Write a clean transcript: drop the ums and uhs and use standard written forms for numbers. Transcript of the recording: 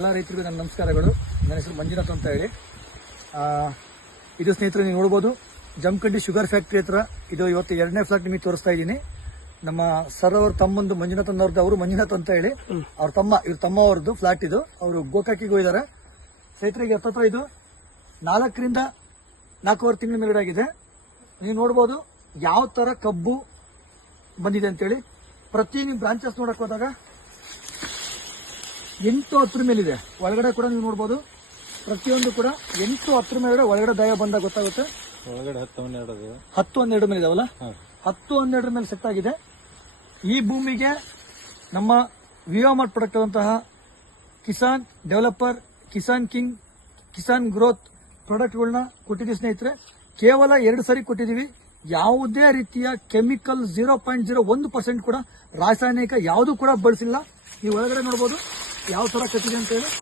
ಎಲ್ಲ ರೈತರಿಗೂ ನನ್ನ ನಮಸ್ಕಾರಗಳು. ನನ್ನ ಹೆಸರು ಮಂಜುನಾಥ್ ಅಂತ ಹೇಳಿ. ಇದು ಸ್ನೇಹಿತರೆ ನೀವು ನೋಡ್ಬೋದು, ಜಮಖಂಡಿ ಶುಗರ್ ಫ್ಯಾಕ್ಟ್ರಿ ಹತ್ರ ಇದು ಇವತ್ತು 2ನೇ ಫ್ಲಾಟ್ ನಿಮಗೆ ತೋರಿಸ್ತಾ ಇದ್ದೀನಿ. ನಮ್ಮ ಸರ್ ಅವ್ರ ತಮ್ಮಂದು ಮಂಜುನಾಥ್ ಅನ್ನೋರ್ದು, ಅವರು ಮಂಜುನಾಥ್ ಅಂತ ಹೇಳಿ ಅವ್ರ ತಮ್ಮ ಅವ್ರದ್ದು ಫ್ಲಾಟ್ ಇದು. ಅವರು ಗೋಕಾಕಿಗೆ ಹೋಗಿದ್ದಾರೆ. ಸ್ನೇಹಿತರಿಗೆ ಹತ್ತತ್ರ ಇದು 4ರಿಂದ 4.5 ತಿಂಗಳ ಮೇಲ್ಗಡೆ ಆಗಿದೆ. ನೀವು ನೋಡ್ಬೋದು ಯಾವ ತರ ಕಬ್ಬು ಬಂದಿದೆ ಅಂತೇಳಿ. ಪ್ರತಿ ನೀವು ಬ್ರಾಂಚಸ್ ನೋಡಕ್ ಹೋದಾಗ 8-10 ಮೇಲಿದೆ. ಒಳಗಡೆ ಕೂಡ ನೀವು ನೋಡ್ಬೋದು, ಪ್ರತಿಯೊಂದು ಕೂಡ 8-10 ಮೇಲ್ಗಡೆ ಒಳಗಡೆ ದಯ ಬಂದಾಗ ಗೊತ್ತಾಗುತ್ತೆ. ಒಳಗಡೆ 10-12 ಮೇಲೆ ಇದಾವಲ್ಲ, 10-12 ಮೇಲೆ ಸೆಟ್ ಆಗಿದೆ. ಈ ಭೂಮಿಗೆ ನಮ್ಮ ವಿಯೋಮಾರ್ಟ್ ಪ್ರಾಡಕ್ಟ್ ಆದಂತಹ Kisan developer, Kisan king, Kisan growth ಪ್ರಾಡಕ್ಟ್ಗಳನ್ನ ಕೊಟ್ಟಿದ್ದೀವಿ ಸ್ನೇಹಿತರೆ. ಕೇವಲ 2 ಸರಿ ಕೊಟ್ಟಿದ್ದೀವಿ. ಯಾವುದೇ ರೀತಿಯ ಕೆಮಿಕಲ್ 0.01% ಕೂಡ ರಾಸಾಯನಿಕ ಯಾವುದು ಕೂಡ ಬಳಸಿಲ್ಲ. ನೀವು ಒಳಗಡೆ ನೋಡ್ಬೋದು ಯಾವ ತರ ಕಟ್ಟಿದೆ ಅಂತ ಹೇಳಿ.